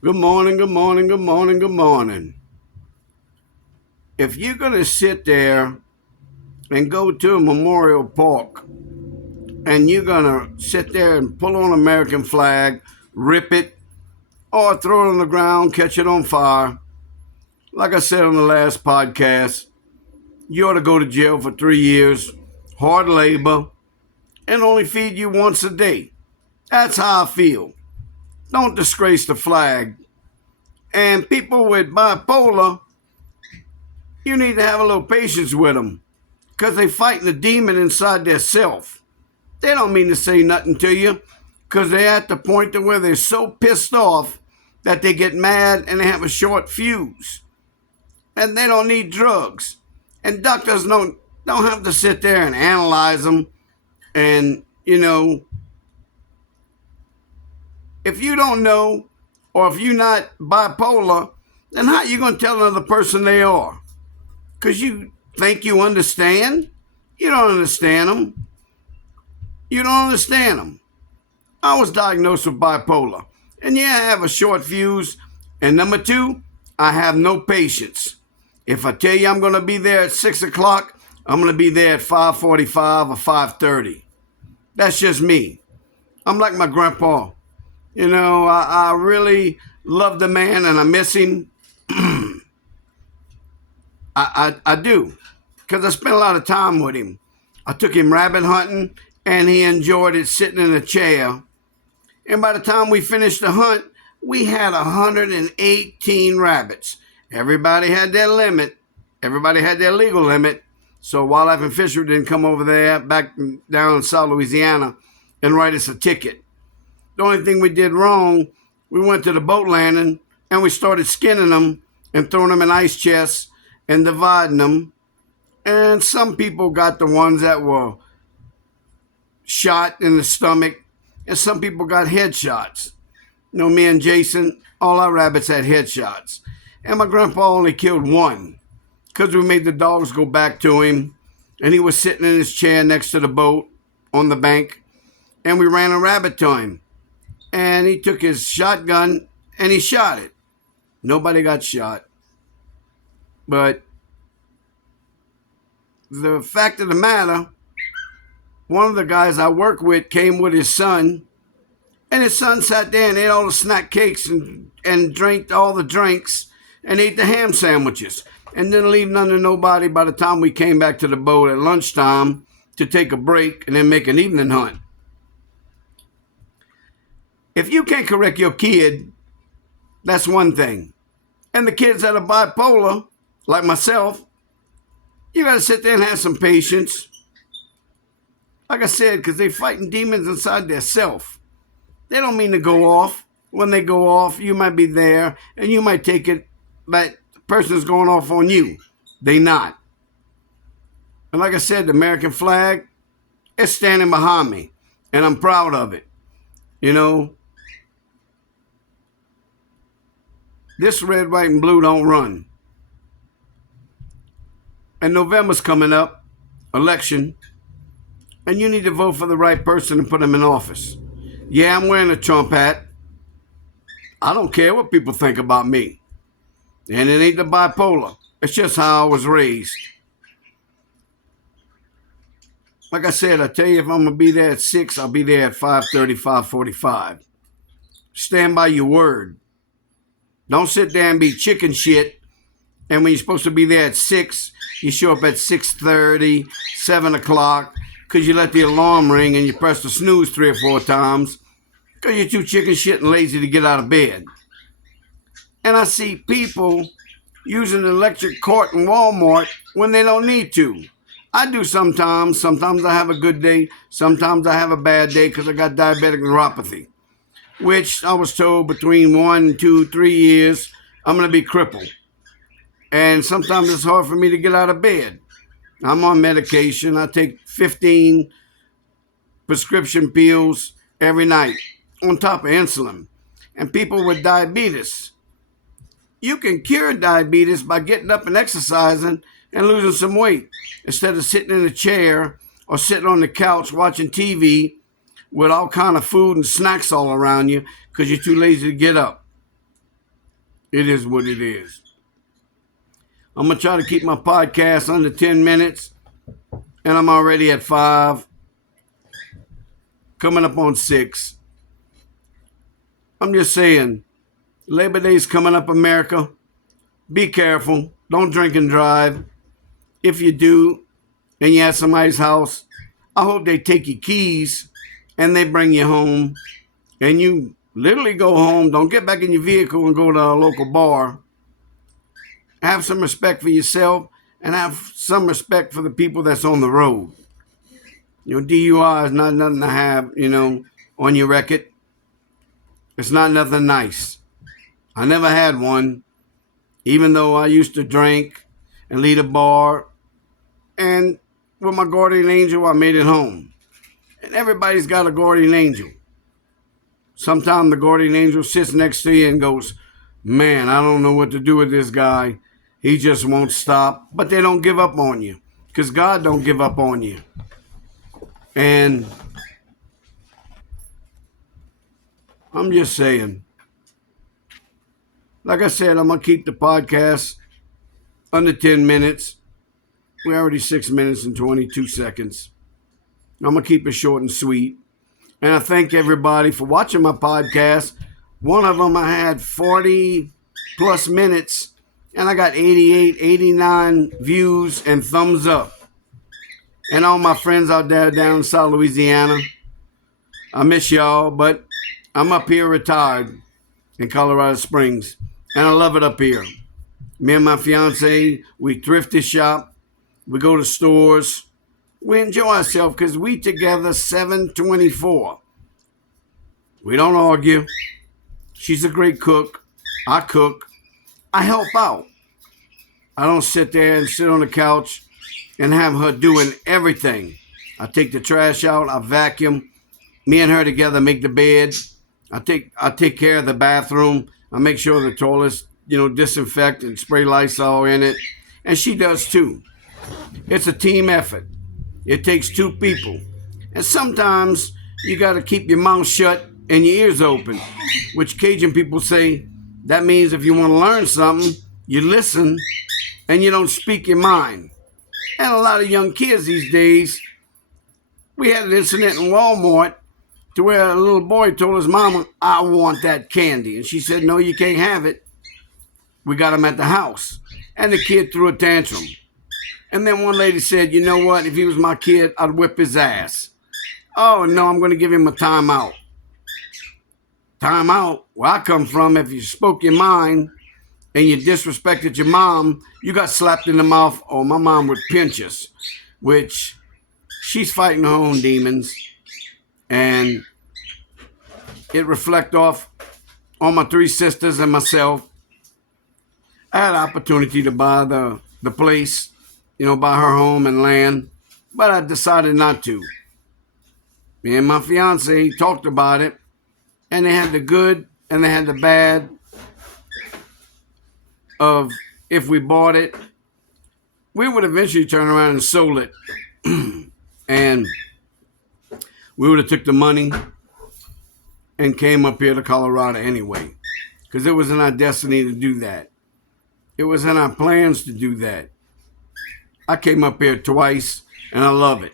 Good morning, good morning, good morning, good morning. If you're going to sit there and go to a memorial park and you're going to sit there and pull on an American flag, rip it, or throw it on the ground, catch it on fire, like I said on the last podcast, you ought to go to jail for 3 years, hard labor, and only feed you once a day. That's how I feel. Don't disgrace the flag. And people with bipolar, you need to have a little patience with them because they fighting the demon inside their self. They don't mean to say nothing to you because they're at the point to where they're so pissed off that they get mad and they have a short fuse. And they don't need drugs. And doctors don't have to sit there and analyze them. And, if you don't know or if you're not bipolar, then how you going to tell another person they are? Because you think you understand? You don't understand them. You don't understand them. I was diagnosed with bipolar. And yeah, I have a short fuse. And number two, I have no patience. If I tell you I'm going to be there at 6 o'clock, I'm going to be there at 5:45 or 5:30. That's just me. I'm like my grandpa. I really love the man and I miss him. I do. Because I spent a lot of time with him. I took him rabbit hunting and he enjoyed it sitting in a chair. And by the time we finished the hunt, we had 118 rabbits. Everybody had their limit. Everybody had their legal limit. So Wildlife and Fishery didn't come over there back down in South Louisiana and write us a ticket. The only thing we did wrong, we went to the boat landing and we started skinning them and throwing them in ice chests and dividing them. And some people got the ones that were shot in the stomach, and some people got headshots. Me and Jason, all our rabbits had headshots. And my grandpa only killed one because we made the dogs go back to him, and he was sitting in his chair next to the boat on the bank, and we ran a rabbit to him. And he took his shotgun and he shot it. Nobody got shot. But the fact of the matter, one of the guys I work with came with his son, and his son sat there and ate all the snack cakes and drank all the drinks and ate the ham sandwiches and didn't leave none to nobody by the time we came back to the boat at lunchtime to take a break and then make an evening hunt. If you can't correct your kid, that's one thing. And the kids that are bipolar, like myself, you got to sit there and have some patience. Like I said, because they're fighting demons inside their self. They don't mean to go off. When they go off, you might be there, and you might take it that the person's going off on you. They not. And like I said, the American flag is standing behind me, and I'm proud of it. This red, white, and blue don't run. And November's coming up, election, and you need to vote for the right person and put them in office. Yeah, I'm wearing a Trump hat. I don't care what people think about me. And it ain't the bipolar. It's just how I was raised. Like I said, I tell you, if I'm going to be there at 6, I'll be there at 5:30, 5:45. Stand by your word. Don't sit there and be chicken shit. And when you're supposed to be there at 6, you show up at 6:30, 7 o'clock, because you let the alarm ring and you press the snooze 3 or 4 times because you're too chicken shit and lazy to get out of bed. And I see people using an electric cart in Walmart when they don't need to. I do sometimes. Sometimes I have a good day. Sometimes I have a bad day because I got diabetic neuropathy, which I was told between 1, 2, 3 years, I'm going to be crippled. And sometimes it's hard for me to get out of bed. I'm on medication. I take 15 prescription pills every night on top of insulin. And people with diabetes, you can cure diabetes by getting up and exercising and losing some weight instead of sitting in a chair or sitting on the couch watching TV with all kind of food and snacks all around you because you're too lazy to get up. It is what it is. I'm going to try to keep my podcast under 10 minutes, and I'm already at 5, coming up on 6. I'm just saying, Labor Day's coming up, America. Be careful. Don't drink and drive. If you do, and you're at somebody's house, I hope they take your keys and they bring you home. And you literally go home. Don't get back in your vehicle and go to a local bar. Have some respect for yourself and have some respect for the people that's on the road. DUI is not nothing to have, on your record. It's not nothing nice. I never had one, even though I used to drink and lead a bar. And with my guardian angel, I made it home. And everybody's got a guardian angel. Sometimes the guardian angel sits next to you and goes, man, I don't know what to do with this guy. He just won't stop. But they don't give up on you because God don't give up on you. And I'm just saying, like I said, I'm going to keep the podcast under 10 minutes. We're already 6 minutes and 22 seconds. I'm going to keep it short and sweet. And I thank everybody for watching my podcast. One of them I had 40 plus minutes, and I got 88, 89 views and thumbs up. And all my friends out there down in South Louisiana, I miss y'all, but I'm up here retired in Colorado Springs, and I love it up here. Me and my fiance, we thrift and shop. We go to stores. We enjoy ourselves because we together 7/24. We don't argue. She's a great cook. I cook. I help out. I don't sit there and sit on the couch and have her doing everything. I take the trash out. I vacuum. Me and her together make the bed. I take care of the bathroom. I make sure the toilet's, disinfect and spray Lysol in it. And she does too. It's a team effort. It takes two people. And sometimes you got to keep your mouth shut and your ears open, which Cajun people say that means if you want to learn something, you listen and you don't speak your mind. And a lot of young kids these days, we had an incident in Walmart to where a little boy told his mama, I want that candy. And she said, no, you can't have it. We got him at the house. And the kid threw a tantrum. And then one lady said, you know what? If he was my kid, I'd whip his ass. Oh, no, I'm going to give him a timeout. Timeout? Where I come from, if you spoke your mind and you disrespected your mom, you got slapped in the mouth, or my mom would pinch us, which she's fighting her own demons. And it reflect off on my 3 sisters and myself. I had an opportunity to buy the place, buy her home and land, but I decided not to. Me and my fiance talked about it, and they had the good and they had the bad of if we bought it, we would eventually turn around and sold it. And we would have took the money and came up here to Colorado anyway, because it was in our destiny to do that. It was in our plans to do that. I came up here twice, and I love it.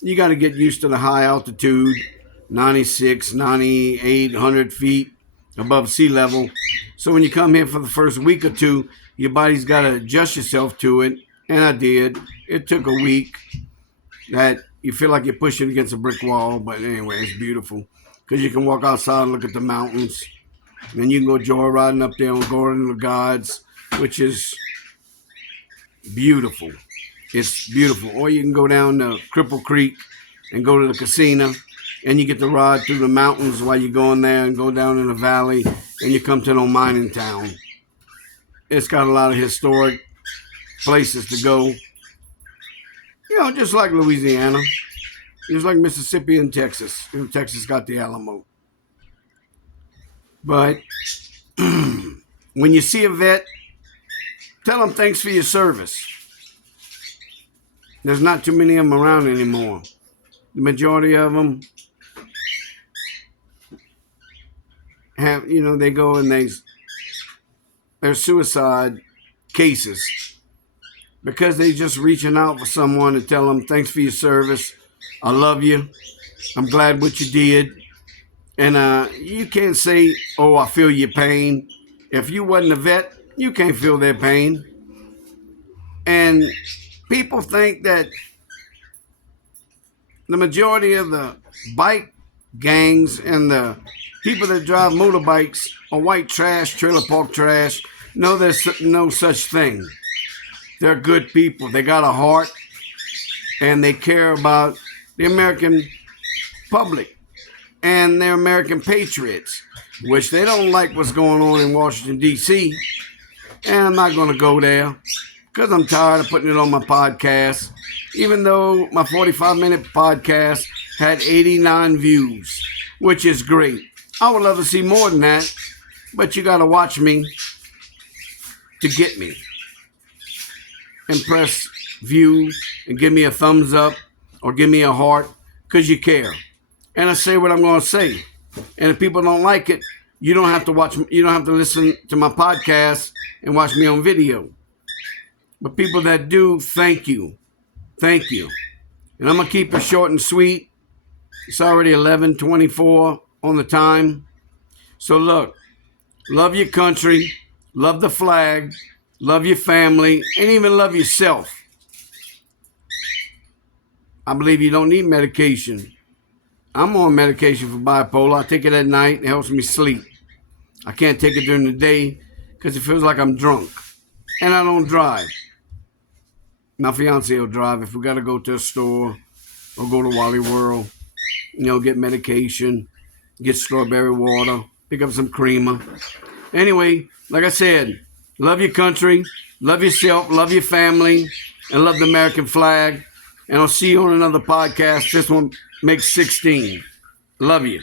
You got to get used to the high altitude, 96, 98, 100 feet above sea level. So when you come here for the first week or two, your body's got to adjust yourself to it, and I did. It took a week that you feel like you're pushing against a brick wall, but anyway, it's beautiful because you can walk outside and look at the mountains, and you can go joyriding up there on Garden of the Gods, which is beautiful. It's beautiful. Or you can go down to Cripple Creek and go to the casino, and you get to ride through the mountains while you're going there and go down in the valley, and you come to no mining town. It's got a lot of historic places to go. Just like Louisiana. Just like Mississippi and Texas. Texas got the Alamo. But when you see a vet, tell them thanks for your service. There's not too many of them around anymore. The majority of them have, they go and their suicide cases because they just reaching out for someone to tell them, thanks for your service. I love you. I'm glad what you did. And you can't say, oh, I feel your pain. If you wasn't a vet, you can't feel their pain. And people think that the majority of the bike gangs and the people that drive motorbikes are white trash, trailer park trash. No, there's no such thing. They're good people. They got a heart, and they care about the American public, and they're American patriots, which they don't like what's going on in Washington, D.C., and I'm not going to go there because I'm tired of putting it on my podcast, even though my 45-minute podcast had 89 views, which is great. I would love to see more than that, but you got to watch me to get me. And press view and give me a thumbs up or give me a heart because you care. And I say what I'm going to say. And if people don't like it, you don't have to watch. You don't have to listen to my podcast and watch me on video. But people that do, thank you. Thank you. And I'm going to keep it short and sweet. It's already 11:24 on the time. So look, love your country, love the flag, love your family, and even love yourself. I believe you don't need medication. I'm on medication for bipolar. I take it at night. It helps me sleep. I can't take it during the day because it feels like I'm drunk. And I don't drive. My fiance will drive if we got to go to a store or go to Wally World, get medication, get strawberry water, pick up some creamer. Anyway, like I said, love your country, love yourself, love your family, and love the American flag. And I'll see you on another podcast. This one makes 16. Love you.